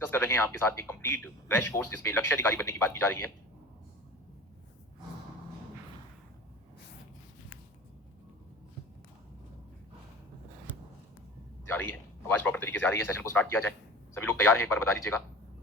Discuss कर रहे हैं आपके साथ एक कंप्लीट क्रैश कोर्स जिसमें लक्ष्य अधिकारी बनने की बात की जा रही है। आवाज प्रॉपर तरीके से आ रही है। सेशन को स्टार्ट किया जाए। सभी लोग तैयार हैं? एक बार बता दीजिएगा।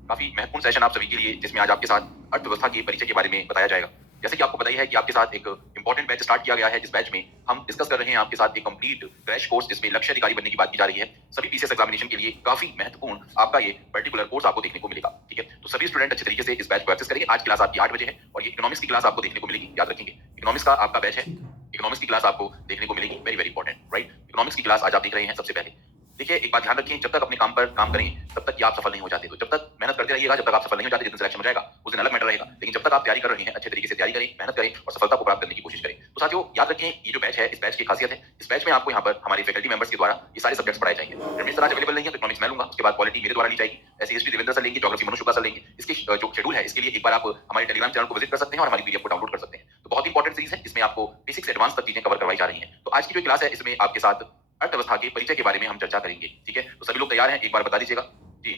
काफी महत्वपूर्ण सेशन आप सभी के लिए, जिसमें आज आपके साथ अर्थव्यवस्था के परिचय के बारे में बताया जाएगा। जैसे कि आपको पता ही है कि आपके साथ एक इंपॉर्टेंट बैच स्टार्ट किया गया है, जिस बैच में हम डिस्कस कर रहे हैं आपके साथ एक कंप्लीट क्रैश कोर्स जिसमें लक्ष्य अधिकारी बनने की बात की जा रही है। सभी पीसीएस एग्जामिनेशन के लिए काफी महत्वपूर्ण आपका ये पर्टिकुलर कोर्स आपको देखने को मिलेगा। ठीक है, तो सभी स्टूडेंट अच्छे तरीके से इस बैच को एक्सेस करेंगे। आज की क्लास आपकी 8 बजे है और ये इकोनॉमिक्स की क्लास आपको देखने को मिलेगी। याद रखेंगे, इकोनॉमिक्स का आपका बैच है। इकोनॉमिक्स की क्लास आपको देखने को मिलेगी। Very very important, right. Economics की क्लास आज आप देख रहे हैं। सबसे पहले देखिए, एक बात ध्यान रखिए, जब तक अपने काम पर काम करें तब तक कि आप सफल नहीं हो जाते। तो जब तक मेहनत करते रहिएगा, जब तक आप सफल नहीं हो जाते, जिस दिन सिलेक्शन हो जाएगा उस दिन अलग मैटर रहेगा। लेकिन जब तक आप तैयारी कर रहे हैं, अच्छे तरीके से तैयारी करें, मेहनत करें और सफलता को प्राप्त करने की कोशिश करें। तो साथियों, याद रखें, ये जो बैच है, इस बैच की खासियत है, इस बैच में आपको यहाँ पर हमारे फैकल्टी मेंबर्स के द्वारा ये सारे सब्जेक्ट्स पढ़ाए जाएंगे। एडमिशन आज अवेलेबल नहीं है तो इकोनॉमिक्स मैं लूंगा, उसके बाद पॉलिटी मेरे द्वारा ली जाएगी, ऐसी हिस्ट्री देवेंद्र सर लेंगे, ज्योग्राफी मनु शुक्ला सर लेंगे। इसके जो शेड्यूल है, इसके लिए एक बार आप हमारे टेलीग्राम चैनल को विजिट कर सकते हैं और हमारी पीडीएफ को डाउनलोड कर सकते हैं। तो बहुत इंपॉर्टेंट सीरीज है, इसमें आपको बेसिक से एडवांस तक चीजें कवर करवाई जा रही हैं। तो आज की जो क्लास है, इसमें आपके साथ अर्थव्यवस्था के परिचय के बारे में हम चर्चा करेंगे। ठीक है, तो सभी लोग तैयार हैं? एक बार बता दीजिएगा। जी,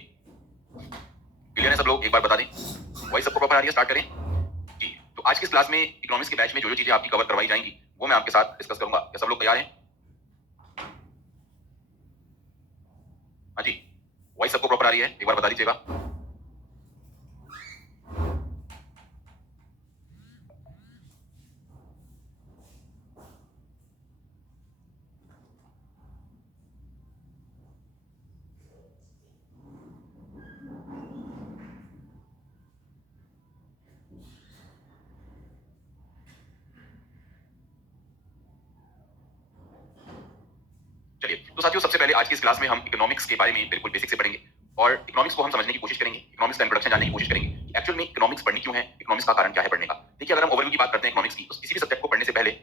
क्लियर है सब लोग? एक बार बता दें। वॉइस सबको प्रॉपर आ रही है? स्टार्ट करें जी। तो आज की क्लास में इकोनॉमिक्स के बैच में जो जो चीजें आपकी कवर करवाई जाएंगी वो मैं आपके साथ डिस्कस करूंगा। क्या सब लोग तैयार हैं? हाँ जी, वॉइस सबको प्रॉपर आ रही है? एक बार बता दीजिएगा। चलिए, तो साथियों, सबसे पहले आज की इस क्लास में हम इकोनॉमिक्स के बारे में बिल्कुल बेसिक से पढ़ेंगे और इकोनॉमिक्स को हम समझने की कोशिश करेंगे। इकोनॉमिक्स का इंट्रोडक्शन जानने की कोशिश करेंगे कि एक्चुअल में इकोनॉमिक्स पढ़नी क्यों है, इकोनॉमिक्स का कारण क्या है पढ़ने का। देखिए, अगर हम ओवरव्यू की बात करते हैं इकोनॉमिक्स की, तो किसी भी सब्जेक्ट को पढ़ने से पहले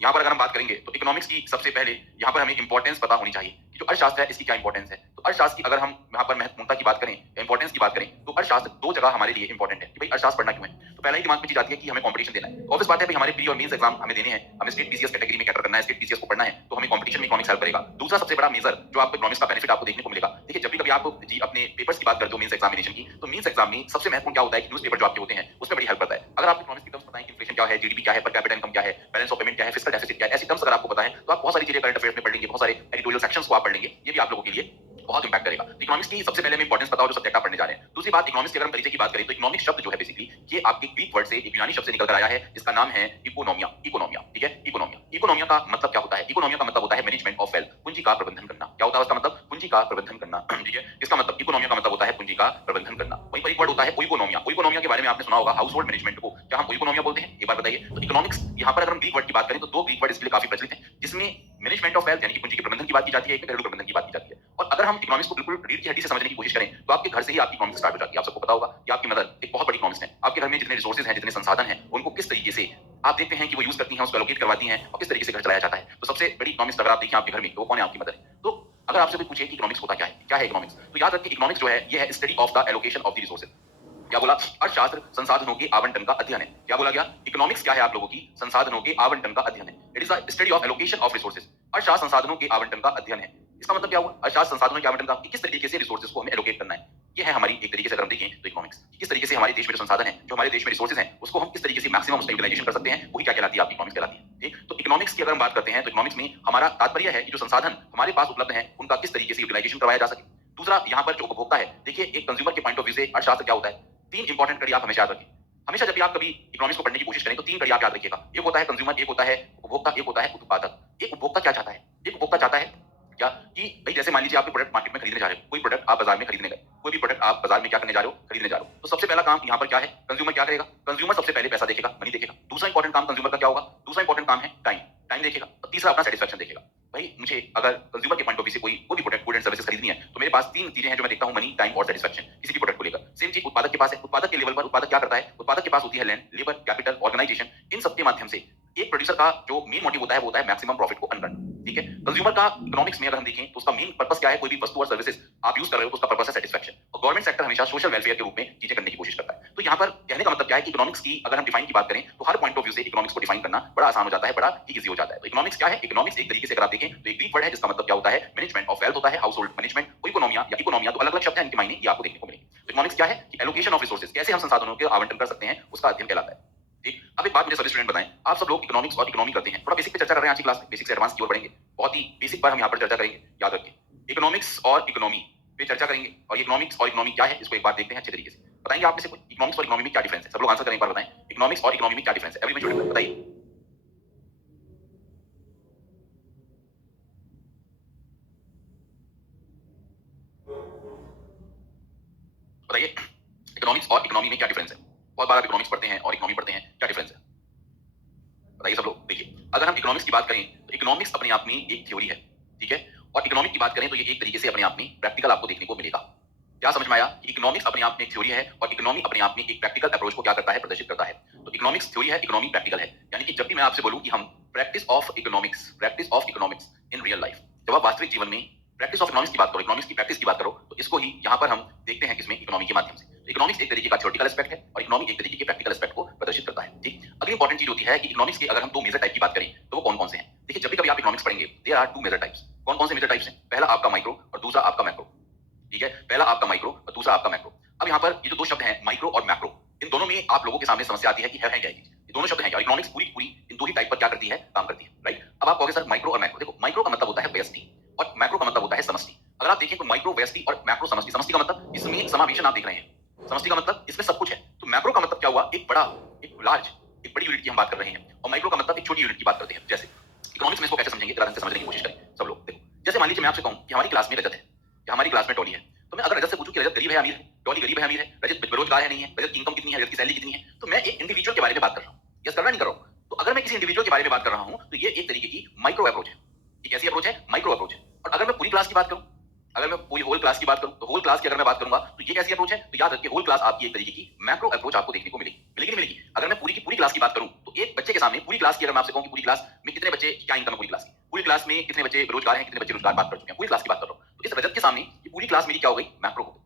यहाँ पर अगर हम बात करेंगे तो इकोनॉमिक्स की सबसे पहले यहाँ पर हमें इंपॉर्टेंस पता होनी चाहिए कि जो अर्थशास्त्र है इसकी क्या इंपॉर्टेंस है। तो अर्थशास्त्र की अगर हम यहाँ पर महत्वपूर्णता की बात करें या इंपॉर्टेंस की बात करें तो अर्थशास्त्र दो जगह हमारे लिए इंपॉर्टेंट है कि भाई अर्थशास्त्र पढ़ना क्यों है। तो पहला ही दिमाग में चीज आती है कि हमें कंपटीशन देना है। तो ऑब्वियस बात है भाई, हमारे प्री और मेंस एग्जाम हमें देने हैं, हमें स्टेट पीसीएस कैटेगरी में कैटर करना है, स्टेट पीसीएस को पढ़ना है, तो हमें कंपटीशन में इकोनॉमिक्स हेल्प करेगा। दूसरा सबसे बड़ा मेजर जो आपको इकोनॉमिक्स का बेनिफिट आपको देखने को मिलेगा, देखिए जब भी कभी आप जी अपने पेपर्स की बात करते हो मेंस एग्जामिनेशन की, तो मेंस एग्जाम में सबसे महत्वपूर्ण क्या होता है कि न्यूज़पेपर जो आपके होते हैं उसमें बड़ी हेल्प करता है। अगर आपको इकोनॉमिक्स की टर्म्स पता है कि इन्फ्लेशन क्या है, जीडीपी क्या है, पर कैपिटा इनकम क्या है, बैलेंस ऑफ पेमेंट क्या है, फिस्कल डेफिसिट क्या है, ऐसी टर्म्स अगर आपको पता है तो आप बहुत सारी चीजें करंट अफेयर्स में पढ़ लेंगे, बहुत सारे एडिटोरियल सेक्शंस को आप पढ़ लेंगे, ये भी आप लोगों के लिए बहुत इंपैक्ट करेगा। तो इकोनॉमिक्स की सबसे पहले हमें इंपॉर्टेंस पता हो जो सब्जेक्ट आप पढ़ने जा रहे हैं। दूसरी बात, इकोनॉमिक्स के अगर हम परिचय की बात करें तो इकोनॉमिक्स शब्द जो है बेसिकली ये आपके ग्रीक वर्ड से, एक यूनानी शब्द से निकल कर आया है जिसका नाम है इकोनोमिया। इकोनोमिया, ठीक है, इकोनोमिया। इकोनोमिया का मतलब क्या होता है? इकोनोमिया का मतलब होता है मैनेजमेंट ऑफ वेल्थ, पूंजी का प्रबंधन करना। क्या होता है उसका मतलब? पूंजी का प्रबंधन करना। ठीक है, इसका मतलब इकोनोमिया का मतलब होता है पूंजी का प्रबंधन करना। वहीं पर एक वर्ड होता है ओइकोनोमिया। ओइकोनोमिया के बारे में आपने सुना होगा, हाउस होल्ड मैनेजमेंट को क्या हम ओइकोनोमिया बोलते हैं? एक बार बताइए। तो इकोनॉमिक्स यहाँ पर अगर हम ग्रीक वर्ड की बात करें तो दो ग्रीक वर्ड इसके लिए काफी प्रचलित हैं, जिसमें मैनेजमेंट ऑफ वेल्थ यानी कि पूंजी के प्रबंधन की बात की जाती है, एक घरेलू प्रबंधन की बात की जाती है। और अगर हम इकोनॉमिक्स को बिल्कुल रीढ़ की हड्डी से समझने की कोशिश करें तो आपके घर से ही आपकी इकोनॉमिक्स स्टार्ट हो जाती है। आप सबको पता होगा कि आपकी मदर एक बहुत बड़ी इकोनॉमिस्ट है। आपके घर में जितने रिसोर्सेज हैं, जितने संसाधन हैं, उनको किस तरीके से आप देखते हैं कि वो यूज करती हैं, उसको एलोकेट करवाती हैं और किस तरीके से घर चलाया जाता है। तो सबसे बड़ी इकोनॉमिस्ट अगर आप देखें आपके घर में तो वो कौन है? आपकी मदर है। तो अगर आपसे कोई पूछे कि इकोनॉमिक्स होता क्या है इकोनॉमिक्स, तो याद रखिए इकोनॉमिक्स जो है ये है study of the allocation of the resources. क्या बोला? अर्थशास्त्र संसाधनों के आवंटन का अध्ययन है। क्या बोला गया? इकोनॉमिक्स क्या है आप लोगों की? संसाधनों के आवंटन का अध्ययन है। It is the study of allocation of resources. अर्थशास्त्र संसाधनों के आवंटन का अध्ययन है। इसका मतलब क्या हुआ? अर्थशास्त्र संसाधनों के आवंटन का, कि किस तरीके से रिसोर्सेज को हमें एलोकेट करना है। ये है हमारी एक तरीके से अगर हम देखें तो इकोनॉमिक्स, किस तरीके से हमारे देश में जो संसाधन है, जो हमारे देश में रिसोर्सेज हैं, उसको हम किस तरीके से मैक्सिमम उसका यूटिलाइजेशन कर सकते हैं, वही क्या कहलाती है? आपकी इकोनॉमिक्स कहलाती है। ठीक, तो इकोनॉमिक्स की अगर हम बात करते हैं तो इकोनॉमिक्स में हमारा तात्पर्य है कि जो संसाधन हमारे पास उपलब्ध है उनका किस तरीके से यूटिलाइजेशन करवाया जा सके। दूसरा, यहाँ पर जो उपभोक्ता है, देखिए एक कंज्यूमर के पॉइंट ऑफ व्यू से अर्थशास्त्र क्या होता है? तीन इंपॉर्टेंट कड़ी आप हमेशा याद रखें। हमेशा जब भी आप कभी इकोनॉमिक्स को पढ़ने की कोशिश करें तो तीन कड़ी आप याद रखिएगा। एक होता है कंज्यूमर, एक होता है उपभोक्ता, एक होता है उत्पादक। एक उपभोक्ता क्या चाहता है? एक उपभोक्ता चाहता है क्या कि भाई जैसे मान लीजिए आप कोई प्रोडक्ट मार्केट में खरीदने जा रहे हो, कोई प्रोडक्ट आप बाजार में खरीदने गए, कोई भी प्रोडक्ट आप बाजार में क्या करने जा रहे हो? खरीदने जा रहे हो। तो सबसे पहला काम यहाँ पर क्या है? कंज्यूमर क्या करेगा? कंज्यूमर सबसे पहले पैसा देखेगा, मनी देखेगा। दूसरा इंपॉर्टेंट काम कंज्यूमर का क्या होगा? दूसरा इंपॉर्टेंट काम है टाइम, टाइम देखेगा। और तीसरा अपना सेटिस्फेक्शन देखेगा। भाई मुझे अगर कंज्यूमर के पॉइंट ऑफ व्यू से कोई भी प्रोडक्ट, गुड एंड सर्विसेज खरीदनी है तो मेरे पास तीन चीजें हैं जो मैं देखता हूं, मनी, टाइम और सेटिस्फेक्शन, किसी भी प्रोडक्ट को लेकर। सेम चीज उत्पादक के पास है। उत्पादक के लेवल पर उत्पादक क्या करता है? उत्पादक के पास होती है लैंड, लेबर, कैपिटल, ऑर्गेनाइजेशन। इन सबके माध्यम से एक प्रोड्यूसर का जो मेन मोटिव होता है वो होता है मैक्सिमम प्रॉफिट को अर्न करना। ठीक है, कंज्यूमर का इकोनॉमिक्स में अगर हम देखें तो उसका मेन पर्पस क्या है? कोई भी वस्तु और सर्विसेज आप यूज कर रहे हो तो उसका पर्पस है सेटिस्फेक्शन। और गवर्नमेंट सेक्टर हमेशा सोशल वेलफेयर के रूप में चीजें करने की कोशिश करता है। तो तो यहाँ पर कहने का मतलब क्या है कि इकोनॉमिक्स की अगर हम डिफाइन की बात करें तो हर पॉइंट ऑफ व्यू से इकोनॉमिक्स को डिफाइन करना बड़ा आसान हो जाता है, बड़ा ही इजी हो जाता है। तो इकोनॉमिक्स क्या है? इकोनॉमिक्स एक तरीके से अगर आप देखें तो एक ग्रीक वर्ड है जिसका मतलब क्या होता है? मैनेजमेंट ऑफ वेल्थ होता है, हाउस होल्ड मैनेजमेंट। इकोनॉमिया या इकोनॉमिया तो अलग-अलग शब्द हैं, इनके मायने ये आपको देखने को मिलेंगे। तो इकोनॉमिक्स क्या है? कि एलोकेशन ऑफ रिसोर्सेज, कैसे हम संसाधनों के आवंटन कर सकते हैं, उसका अध्ययन कहलाता है। ठीक, अब एक बात मुझे सभी स्टूडेंट बताएं, आप सब लोग इकोनॉमिक्स और इकोनॉमी करते हैं, थोड़ा बेसिक पे चर्चा कर रहे हैं आज की क्लास में, बेसिक से एडवांस की ओर बढ़ेंगे। बहुत ही बेसिक पर हम यहाँ पर चर्चा करेंगे, याद रखिए। इकोनॉमिक्स और इकोनॉमी पे चर्चा करेंगे और इकोनॉमिक्स और इकोनॉमी क्या है इसको एक बार देखते हैं अच्छे तरीके से। बताएंगे आप में से कोई इकोनॉमिक्स और इकोनॉमी में क्या डिफरेंस है? सब लोग आंसर करें, एक बार बताएं इकोनॉमिक्स और इकोनॉमी में क्या डिफरेंस है? अभी मैं छोटे बताइए। बताइए इकोनॉमिक्स और इकोनॉमी में क्या डिफरेंस है? बहुत बार आप इकोनॉमिक्स पढ़ते हैं और इकोनॉमी पढ़ते हैं, क्या डिफरेंस है? बताइए सब लोग। देखिए अगर हम इकोनॉमिक्स की बात करें तो इकोनॉमिक्स अपने आप में एक थ्योरी है, ठीक है, और इकोनॉमिक की बात करें तो ये एक तरीके से अपने आप में प्रैक्टिकल आपको देखने को मिलेगा। क्या समझ में आया? इकोनॉमिक्स अपने आप में एक थ्योरी है और इकोनॉमी अपने आप में एक प्रैक्टिकल अप्रोच को क्या करता है? प्रदर्शित करता है। तो इकोनॉमिक्स थ्योरी है, इकोनॉमी प्रैक्टिकल है। यानी कि जब भी मैं आपसे बोलूं कि हम practice of economics in real life, जब आप वास्तविक जीवन में प्रैक्टिस ऑफ इकोनॉमिक्स की बात करो, इकोनॉमिक्स की प्रैक्टिस की बात करो, तो इसको ही यहाँ पर हम देखते हैं किसमें? इकोनॉमी के माध्यम से। तो इकोनॉमिक्स एक तरीके का थ्योरेटिकल एस्पेक्ट है और इकोनॉमी एक तरीके के प्रैक्टिकल एस्पेक्ट को प्रदर्शित करता है। ठीक, अगली इंपॉर्टेंट चीज होती है कि इकोनॉमिक्स के अगर हम दो मेजर टाइप की बात करें तो वो कौन कौन से हैं? देखिए जब भी कभी आप इकोनॉमिक्स पढ़ेंगे there are two major types. कौन कौन से मेजर टाइप्स हैं? पहला आपका माइक्रो और दूसरा आपका मैक्रो। ठीक है, पहला आपका माइक्रो और दूसरा आपका मैक्रो। अब यहाँ पर ये जो दो शब्द हैं माइक्रो और मैक्रो, इन दोनों में आप लोगों के सामने समस्या आती है कि है क्या चीज? ये दोनों शब्द हैं क्या? इकोनॉमिक्स पूरी पूरी इन दो ही टाइप पर क्या करती है? काम करती है, राइट? अब आप कहोगे सर माइक्रो और मैक्रो। देखो माइक्रो का मतलब होता है व्यष्टि और मैक्रो का मतलब होता है समष्टि। अगर आप देखें तो माइक्रो व्यष्टि और मैक्रो समष्टि। समष्टि का मतलब इसमें समावेशन आप देख रहे हैं, समष्टि का मतलब इसमें सब कुछ है। तो मैक्रो का मतलब क्या हुआ? एक बड़ा, एक लार्ज, एक बड़ी यूनिट की हम बात कर रहे हैं और माइक्रो का मतलब एक छोटी यूनिट की बात करते हैं। जैसे इकोनॉमिक्स में इसको कैसे समझेंगे, जरा ढंग से समझने की कोशिश करें सब लोग। देखो जैसे मान लीजिए मैं आपसे कहूं कि हमारी क्लास में रजत है या हमारी क्लास में डॉली है, तो मैं अगर रजत से पूछूं कि रजत गरीब है अमीर है, डॉली गरीब है अमीर है, रजत बेरोजगार है नहीं है, रजत की इनकम कितनी है, रजत की सैलरी कितनी है, तो मैं एक इंडिविजुअल के बारे में बात कर रहा हूं, यस कर रहा नहीं कर रहा हूं? तो अगर मैं किसी इंडिविजुअल के बारे में बात कर रहा हूं तो ये एक तरीके की माइक्रो अप्रोच है। ये कैसी अप्रोच है? माइक्रो अप्रोच है। और अगर मैं पूरी क्लास की बात करूं, अगर मैं पूरी होल क्लास की बात करूं, तो होल क्लास की अगर मैं बात करूंगा तो ये कैसी अप्रोच है? तो याद रखिए होल क्लास आपकी एक तरीके की मैक्रो अप्रोच आपको देखने को मिलेगी। मिलेगी नहीं मिलेगी? अगर मैं पूरी की पूरी क्लास की बात करूं तो एक बच्चे के सामने पूरी क्लास की, अगर मैं आपसे कहूं कि पूरी क्लास में कितने बच्चे, क्या इनकम है पूरी क्लास की, पूरी क्लास में कितने बच्चे बेरोजगार हैं, कितने बच्चे रोजगार बात कर चुके हैं, पूरी क्लास की बात कर रहा हूं, तो इस रजत के सामने ये पूरी क्लास मेरी क्या हो गई? मैक्रो हो गई।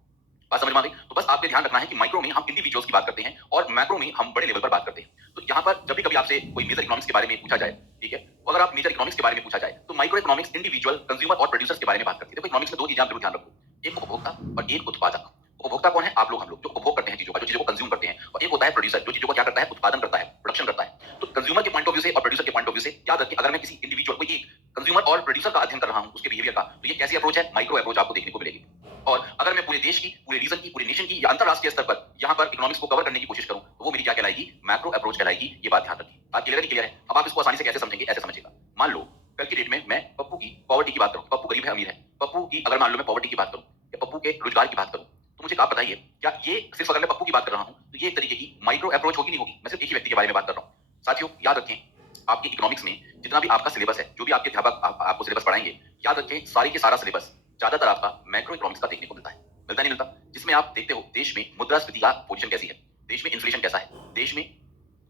बात समझ में आ गई? तो बस आपको ध्यान रखना है कि माइक्रो में हम इंडिविजुअल्स की बात करते हैं और मैक्रो में हम बड़े लेवल पर बात करते हैं। तो यहाँ पर जब भी कभी आपसे कोई मेजर इकोनॉमिक्स के बारे में पूछा जाए, ठीक है, तो अगर आप मेजर इकोनॉमिक्स के बारे में पूछा जाए तो माइक्रो इकोनॉमिक्स इंडिविजुअल, कंज्यूमर और प्रोड्यूसर्स के बारे में बात करती है। देखो इकोनॉमिक्स में दो चीजें आप जरूर ध्यान रखो, एक उपभोक्ता और एक उत्पादक। उपभोक्ता कौन है? आप लोग, हम लोग जो उपभोग करते हैं चीजों का, जो चीजों को कंज्यूम करते हैं, और एक होता है प्रोड्यूसर, जो चीजों को क्या करता है? उत्पादन करता है, प्रोडक्शन करता है। तो कंज्यूमर के पॉइंट ऑफ व्यू से और प्रोड्यूसर के पॉइंट ऑफ व्यू से याद रखिए, अगर मैं किसी इंडिविजुअल को एक कंज्यूमर और प्रोड्यूसर का अध्ययन कर रहा हूं, उसके बिहेवियर का, तो ये कैसी अप्रोच है? माइक्रो अप्रोच आपको देखने को मिलेगी। और अगर मैं पूरे देश की, पूरे रीजन की, पूरे नेशन की या अंतरराष्ट्रीय स्तर पर यहाँ पर इकोनॉमिक्स को कवर करने की कोशिश करूं तो वो मेरी क्या कहलाएगी? मैक्रो अप्रोच कहलाएगी। ये बात ध्यान रखिए। बात क्लियर नहीं क्लियर है? अब आप इसको आसानी से कैसे समझेंगे? ऐसे समझिएगा, मान लो कल की डेट में मैं पप्पू की पॉवर्टी की बात करूं, पप्पू गरीब है अमीर है, पप्पू की अगर मान लो मैं पॉवर्टी की बात करूं या पप्पू के रोजगार की बात करूं, तो मुझे आप बताइए क्या ये सिर्फ अगर मैं पप्पू की बात कर रहा हूं तो ये एक तरीके की माइक्रो अप्रोच होगी नहीं होगी? मैं सिर्फ एक ही व्यक्ति के बारे में बात कर रहा हूं। साथियों याद रखें, आपकी इकोनॉमिक्स में जितना भी आपका सिलेबस है, जो भी आपके अध्यापक आपको सिलेबस पढ़ाएंगे, याद रखें सारी के सारा सिलेबस ज्यादातर आपका मैक्रो इकोनॉमिक्स का देखने को मिलता है। मिलता नहीं मिलता? जिसमें आप देखते हो देश में मुद्रास्फीति का पोजीशन कैसी है, देश में इन्फ्लेशन कैसा है, देश में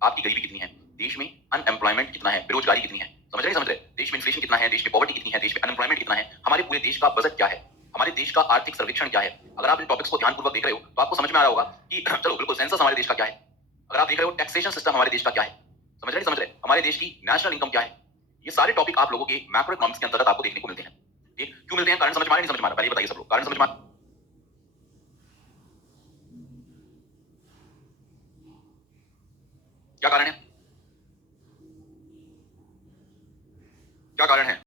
आपकी गरीबी कितनी है, देश में अनएम्प्लॉयमेंट कितना है, बेरोजगारी कितनी है, समझ रहे नहीं समझ रहे? देश में इन्फ्लेशन कितना है, देश में पॉवर्टी कितनी है, देश में अनएम्प्लॉयमेंट कितना है, हमारे पूरे देश का बजट क्या है, हमारे देश का आर्थिक सर्वेक्षण क्या है। अगर आप इन टॉपिक्स को ध्यानपूर्वक देख रहे हो तो आपको समझ में आ रहा होगा कि चलो बिल्कुल सेंसस हमारे देश का क्या है। अगर आप देख रहे हो टैक्सेशन सिस्टम हमारे देश का क्या है, समझ रहे नहीं समझ रहे? हमारे देश की नेशनल इनकम क्या है। ये सारे टॉपिक आप लोगों के मैक्रो इकोनॉमिक्स के अंतर्गत आपको देखने को मिलते हैं। क्यों मिलते हैं? कारण समझ में आ रहा है नहीं समझ में आ रहा? पहले बताइए सब लोग, कारण समझ में आ रहा है?